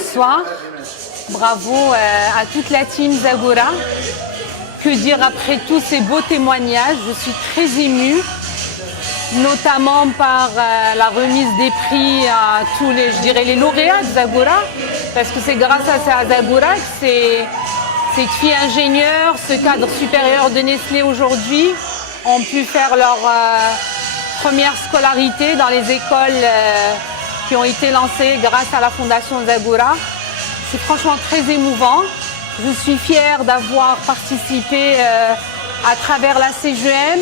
bonsoir. Bravo à toute la team Zagora. Que dire après tous ces beaux témoignages? Je suis très émue, notamment par la remise des prix à tous les, je dirais, les lauréats de Zagora, parce que c'est grâce à Zagora que ces filles ingénieurs, ce cadre supérieur de Nestlé aujourd'hui, ont pu faire leur première scolarité dans les écoles qui ont été lancées grâce à la Fondation Zagora. C'est franchement très émouvant. Je suis fière d'avoir participé à travers la CGM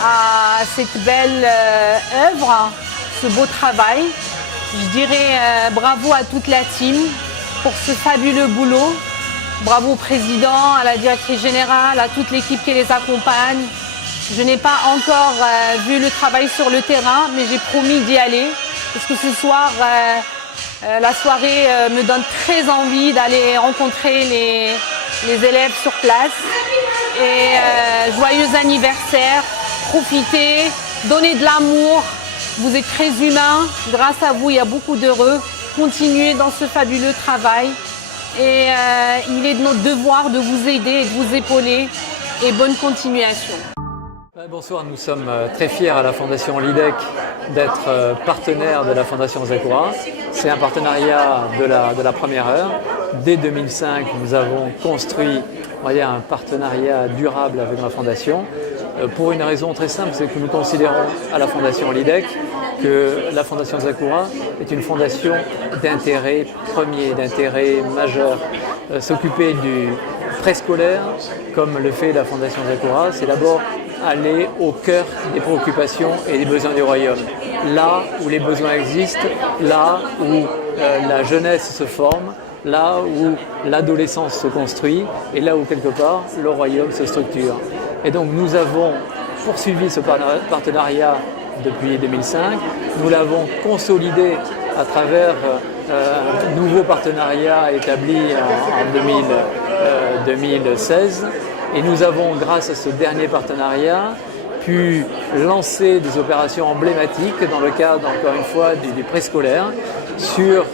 à cette belle œuvre, ce beau travail. Je dirais bravo à toute la team pour ce fabuleux boulot. Bravo au président, à la directrice générale, à toute l'équipe qui les accompagne. Je n'ai pas encore vu le travail sur le terrain, mais j'ai promis d'y aller parce que ce soir, la soirée me donne très envie d'aller rencontrer les élèves sur place. Et joyeux anniversaire, profitez, donnez de l'amour. Vous êtes très humains. Grâce à vous, il y a beaucoup d'heureux. Continuez dans ce fabuleux travail. Et il est de notre devoir de vous aider et de vous épauler. Et bonne continuation. Bonsoir, nous sommes très fiers à la Fondation Lidec d'être partenaire de la Fondation Zagora. C'est un partenariat de la première heure. Dès 2005, nous avons construit, on va dire, un partenariat durable avec la Fondation pour une raison très simple, c'est que nous considérons à la Fondation Lidec que la Fondation Zagora est une fondation d'intérêt premier, d'intérêt majeur. S'occuper du préscolaire, comme le fait la Fondation Zagora, c'est d'abord aller au cœur des préoccupations et des besoins du royaume. Là où les besoins existent, là où la jeunesse se forme, là où l'adolescence se construit et là où quelque part le royaume se structure. Et donc nous avons poursuivi ce partenariat depuis 2005, nous l'avons consolidé à travers un nouveau partenariat établi en 2016. Et nous avons, grâce à ce dernier partenariat, pu lancer des opérations emblématiques dans le cadre, encore une fois, du préscolaire sur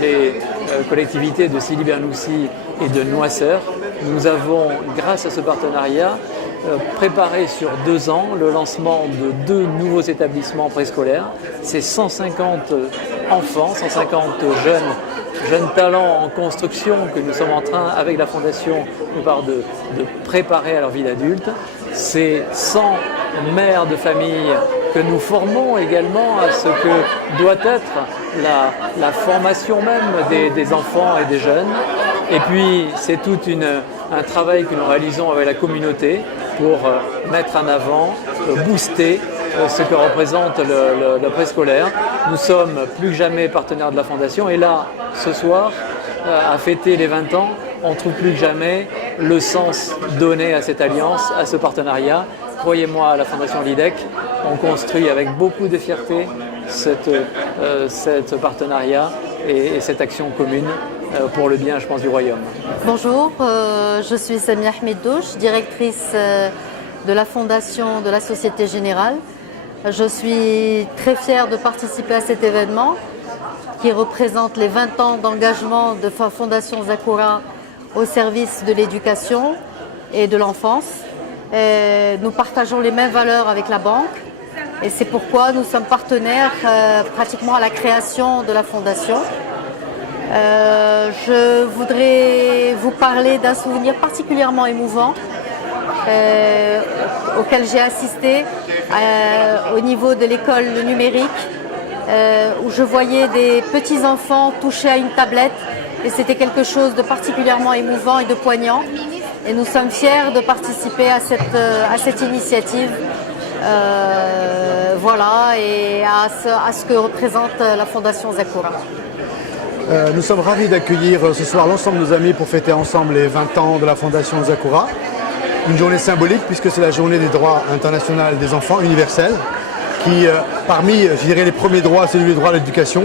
les collectivités de Sidi Bernoussi et de Noisseur. Nous avons, grâce à ce partenariat, préparé sur 2 ans le lancement de 2 nouveaux établissements préscolaires. C'est 150 enfants, 150 jeunes talents en construction que nous sommes en train, avec la Fondation, de préparer à leur vie d'adulte. C'est 100 mères de famille que nous formons également à ce que doit être la formation même des enfants et des jeunes. Et puis c'est tout un travail que nous réalisons avec la communauté pour mettre en avant, booster ce que représente le préscolaire. Nous sommes plus que jamais partenaires de la Fondation et là, ce soir, à fêter les 20 ans, on trouve plus que jamais le sens donné à cette alliance, à ce partenariat. Croyez-moi, à la Fondation Lidec, on construit avec beaucoup de fierté ce partenariat et cette action commune pour le bien, je pense, du royaume. Bonjour, je suis Samia Ahmeddouche, directrice de la Fondation de la Société Générale. Je suis très fière de participer à cet événement qui représente les 20 ans d'engagement de la Fondation Zagora au service de l'éducation et de l'enfance. Nous partageons les mêmes valeurs avec la banque et c'est pourquoi nous sommes partenaires pratiquement à la création de la Fondation. Je voudrais vous parler d'un souvenir particulièrement émouvant auquel j'ai assisté au niveau de l'école numérique où je voyais des petits enfants toucher à une tablette et c'était quelque chose de particulièrement émouvant et de poignant et nous sommes fiers de participer à cette initiative voilà, et à ce que représente la Fondation Zagora. Nous sommes ravis d'accueillir ce soir l'ensemble de nos amis pour fêter ensemble les 20 ans de la Fondation Zagora. Une journée symbolique puisque c'est la journée des droits internationaux des enfants universels qui, parmi, je dirais, les premiers droits, c'est le droit à l'éducation.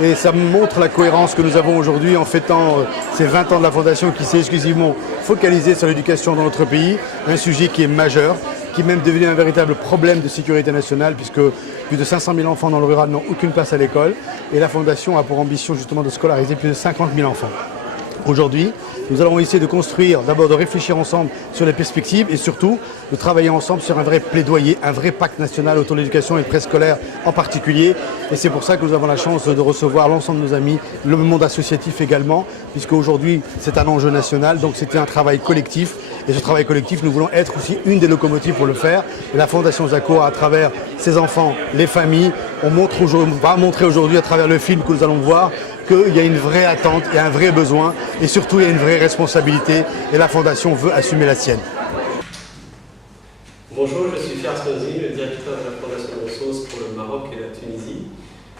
Et ça montre la cohérence que nous avons aujourd'hui en fêtant ces 20 ans de la Fondation qui s'est exclusivement focalisée sur l'éducation dans notre pays, un sujet qui est majeur, qui est même devenu un véritable problème de sécurité nationale puisque plus de 500 000 enfants dans le rural n'ont aucune place à l'école et la Fondation a pour ambition justement de scolariser plus de 50 000 enfants. Aujourd'hui, nous allons essayer de construire, d'abord de réfléchir ensemble sur les perspectives et surtout de travailler ensemble sur un vrai plaidoyer, un vrai pacte national autour de l'éducation et préscolaire en particulier. Et c'est pour ça que nous avons la chance de recevoir l'ensemble de nos amis, le monde associatif également, puisque aujourd'hui c'est un enjeu national, donc c'était un travail collectif. Et ce travail collectif, nous voulons être aussi une des locomotives pour le faire. Et la Fondation Zakura, à travers ses enfants, les familles, on va montrer aujourd'hui à travers le film que nous allons voir qu'il y a une vraie attente, il y a un vrai besoin et surtout il y a une vraie responsabilité et la Fondation veut assumer la sienne. Bonjour, je suis Fiar Snozi, le directeur de la Fondation Ressources pour le Maroc et la Tunisie.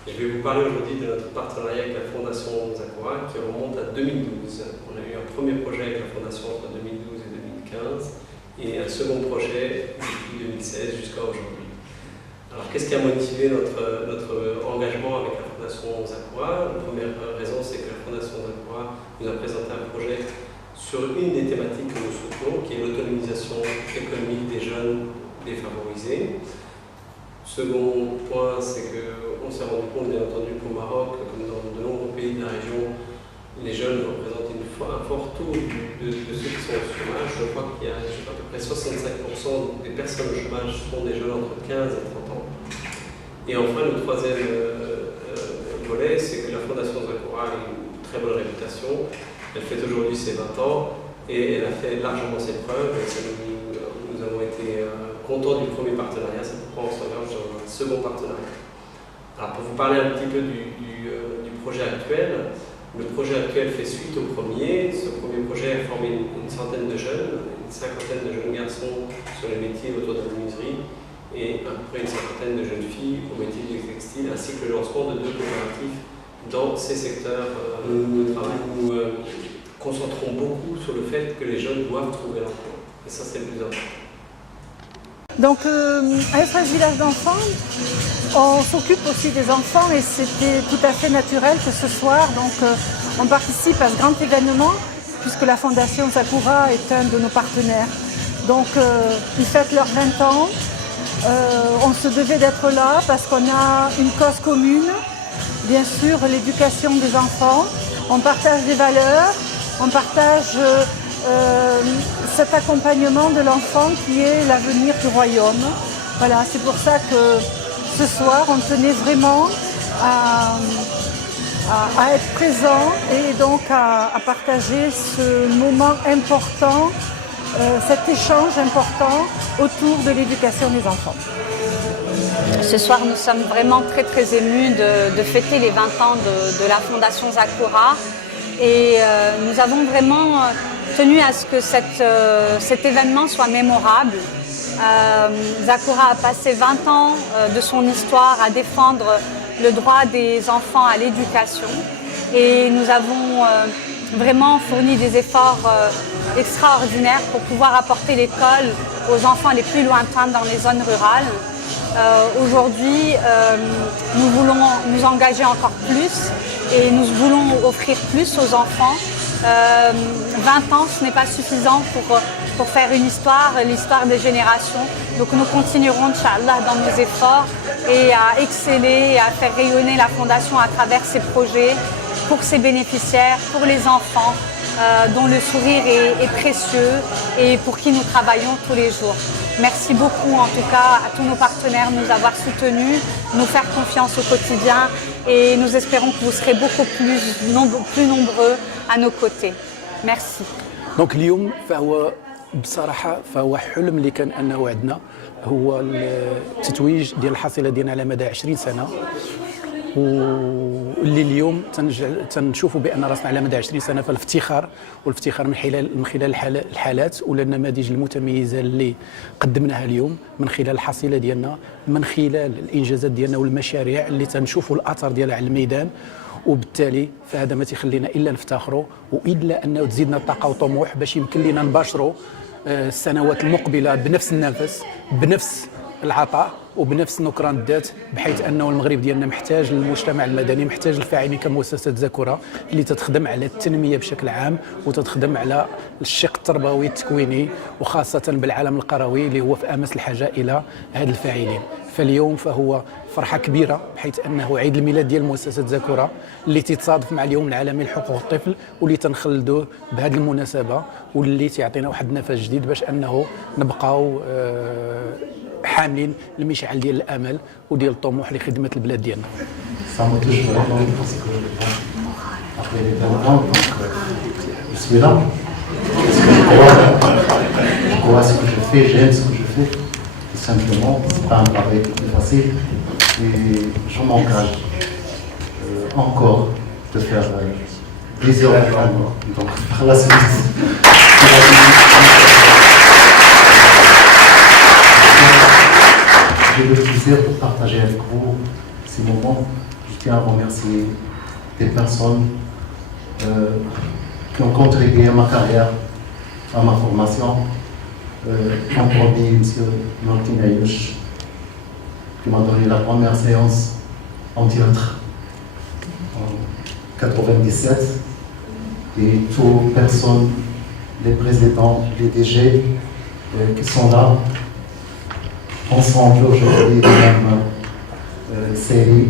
Je vais vous parler aujourd'hui de notre partenariat avec la Fondation Zakura qui remonte à 2012. On a eu un premier projet avec la Fondation entre 2012 et 2015 et un second projet depuis 2016 jusqu'à aujourd'hui. Alors qu'est-ce qui a motivé notre engagement avec la Fondation Zakura? La première raison, c'est que la Fondation Zakura nous a présenté un projet sur une des thématiques que nous soutenons, qui est l'autonomisation économique des jeunes défavorisés. Second point, c'est qu'on s'est rendu compte, bien entendu, qu'au Maroc, comme dans de nombreux pays de la région, les jeunes représentent un fort taux de ceux qui sont au chômage. Je crois qu'il y a à peu près 65% des personnes au chômage sont des jeunes entre 15 et 30 ans. Et enfin, le troisième volet, c'est que la Fondation Zakura a une très bonne réputation. Elle fête aujourd'hui ses 20 ans et elle a fait largement ses preuves. Et nous avons été contents du premier partenariat. C'est pourquoi on s'engage dans un second partenariat. Alors, pour vous parler un petit peu du projet actuel, le projet actuel fait suite au premier. Ce premier projet a formé une centaine de jeunes, une cinquantaine de jeunes garçons sur les métiers autour de la menuiserie et à peu près une cinquantaine de jeunes filles au métier du textile, ainsi que le lancement de 2 coopératives dans ces secteurs de travail. Nous concentrons beaucoup sur le fait que les jeunes doivent trouver l'emploi. Et ça, c'est le plus important. Donc, à FH Village d'enfants, on s'occupe aussi des enfants et c'était tout à fait naturel que ce soir, on participe à ce grand événement puisque la Fondation Zakura est un de nos partenaires. Donc, ils fêtent leurs 20 ans. On se devait d'être là parce qu'on a une cause commune, bien sûr l'éducation des enfants. On partage des valeurs, on partage cet accompagnement de l'enfant qui est l'avenir du royaume. Voilà, c'est pour ça que ce soir, on tenait vraiment à être présent et donc à partager ce moment important, cet échange important autour de l'éducation des enfants. Ce soir, nous sommes vraiment très très émus de fêter les 20 ans de la Fondation Zakura et nous avons vraiment tenu à ce que cet événement soit mémorable. Zakura a passé 20 ans de son histoire à défendre le droit des enfants à l'éducation et nous avons vraiment fourni des efforts extraordinaires pour pouvoir apporter l'école aux enfants les plus lointains dans les zones rurales. Aujourd'hui, nous voulons nous engager encore plus et nous voulons offrir plus aux enfants. 20 ans, ce n'est pas suffisant pour faire l'histoire des générations. Donc nous continuerons, Inch'Allah, dans nos efforts et à exceller et à faire rayonner la Fondation à travers ses projets pour ses bénéficiaires, pour les enfants dont le sourire est précieux et pour qui nous travaillons tous les jours. Merci beaucoup en tout cas à tous nos partenaires de nous avoir soutenus, nous faire confiance au quotidien et nous espérons que vous serez beaucoup plus nombreux à nos côtés. Merci. Donc اليوم فهو بصراحة فهو حلم اللي كان أنه عندنا هو التتويج ديال الحصيلة ديالنا على مدى 20 سنة واللي اليوم تنشوفوا بأن راسنا على مدى 20 سنة فالافتخار والافتخار من خلال الحالات ولا النماذج المتميزة اللي قدمناها اليوم من خلال الحصيلة ديالنا من خلال الإنجازات ديالنا والمشاريع اللي تنشوفوا الأثر ديالها على الميدان وبالتالي فهذا ما تيخلينا الا نفتخروا والا انه تزيدنا الطاقه وطموح باش يمكن لنا نباشروا السنوات المقبله بنفس النفس بنفس العطاء وبنفس نكران الذات، بحيث انه المغرب ديالنا محتاج للمجتمع المدني، محتاج الفاعلين كمؤسسه زاكورا اللي تتخدم على التنميه بشكل عام وتتخدم على الشق التربوي التكويني، وخاصه بالعالم القروي اللي هو في امس الحاجه الى هاد الفاعلين. فاليوم فهو فرحه كبيره، بحيث انه عيد الميلاد ديال مؤسسه زاكورا اللي تتصادف مع اليوم العالمي لحقوق الطفل، واللي تنخلدوه بهذه المناسبه، واللي تعطينا واحد النفس جديد باش انه نبقاو حاملين المشعل ديال الامل وديال الطموح لخدمه البلاد ديالنا. Ça me touche vraiment parce que après les 20 ans, donc, je suis là. Je crois ce que je fais, j'aime ce que je fais. Tout simplement, c'est pas un travail facile. Et je m'engage encore de faire plusieurs efforts. Donc, par la suite. J'ai le plaisir de partager avec vous ces moments. Je tiens à remercier des personnes qui ont contribué à ma carrière, à ma formation. Comme promis, M. Martin Ayouch, qui m'a donné la première séance en théâtre en 97. Et toutes les personnes, les présidents, les DG qui sont là. Ensemble aujourd'hui, Mme Seri,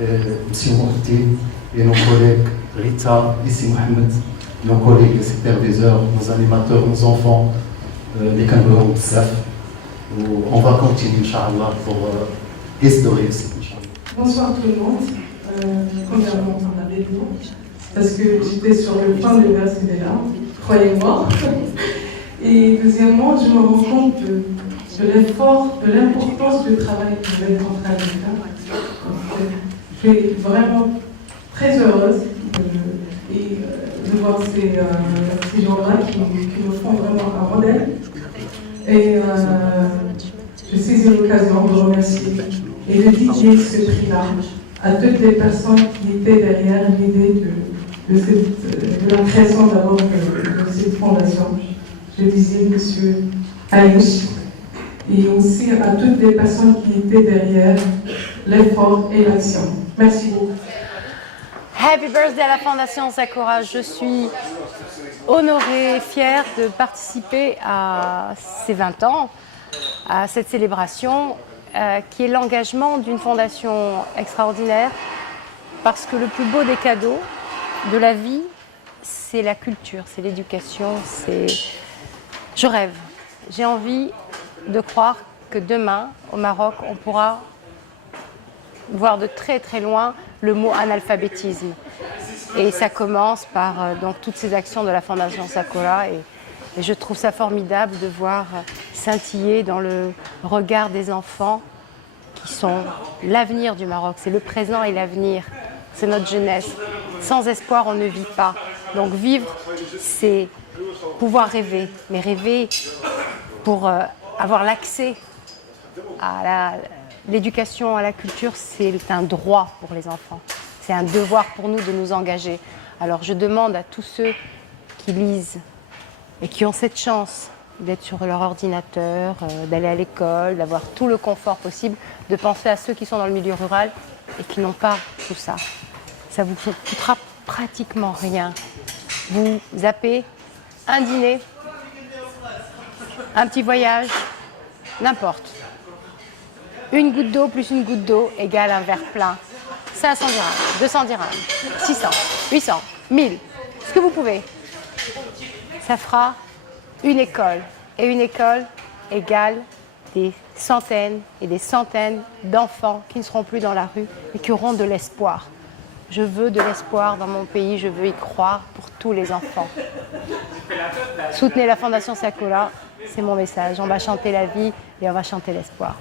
M. Mourti et nos collègues Rita, Issi Mohamed, nos collègues les superviseurs, nos animateurs, nos enfants, les Kangourous de Saf. On va continuer, Inch'Allah, pour plus de réussite. Bonsoir tout le monde. Premièrement, on a des mots, parce que j'étais sur le point de verser des larmes, croyez-moi. Et deuxièmement, je me rends compte de l'effort, de l'importance du travail que vous êtes en train de faire. Je suis vraiment très heureuse de voir ces gens-là qui me font vraiment un modèle. Et je saisis l'occasion de remercier et de dédier ce prix-là à toutes les personnes qui étaient derrière l'idée de la création d'abord de cette fondation. Je disais M. Ayouch. Et aussi à toutes les personnes qui étaient derrière l'effort et l'action. Merci beaucoup. Happy birthday à la Fondation Zaakoura. Je suis honorée, fière de participer à ces 20 ans, à cette célébration qui est l'engagement d'une fondation extraordinaire, parce que le plus beau des cadeaux de la vie, c'est la culture, c'est l'éducation, c'est... Je rêve, j'ai envie de croire que demain, au Maroc, on pourra voir de très très loin le mot analphabétisme. Et ça commence par donc, toutes ces actions de la Fondation Zaakoura. Et je trouve ça formidable de voir scintiller dans le regard des enfants qui sont l'avenir du Maroc. C'est le présent et l'avenir. C'est notre jeunesse. Sans espoir, on ne vit pas. Donc vivre, c'est pouvoir rêver. Mais rêver pour... avoir l'accès à l'éducation, à la culture, c'est un droit pour les enfants. C'est un devoir pour nous de nous engager. Alors je demande à tous ceux qui lisent et qui ont cette chance d'être sur leur ordinateur, d'aller à l'école, d'avoir tout le confort possible, de penser à ceux qui sont dans le milieu rural et qui n'ont pas tout ça. Ça vous coûtera pratiquement rien. Vous zappez un dîner, un petit voyage, n'importe. Une goutte d'eau plus une goutte d'eau égale un verre plein. 500 dirhams, 200 dirhams, 600, 800, 1000, ce que vous pouvez. Ça fera une école. Et une école égale des centaines et des centaines d'enfants qui ne seront plus dans la rue et qui auront de l'espoir. Je veux de l'espoir dans mon pays, je veux y croire pour tous les enfants. Soutenez la Fondation Zaakoura, c'est mon message. On va chanter la vie et on va chanter l'espoir.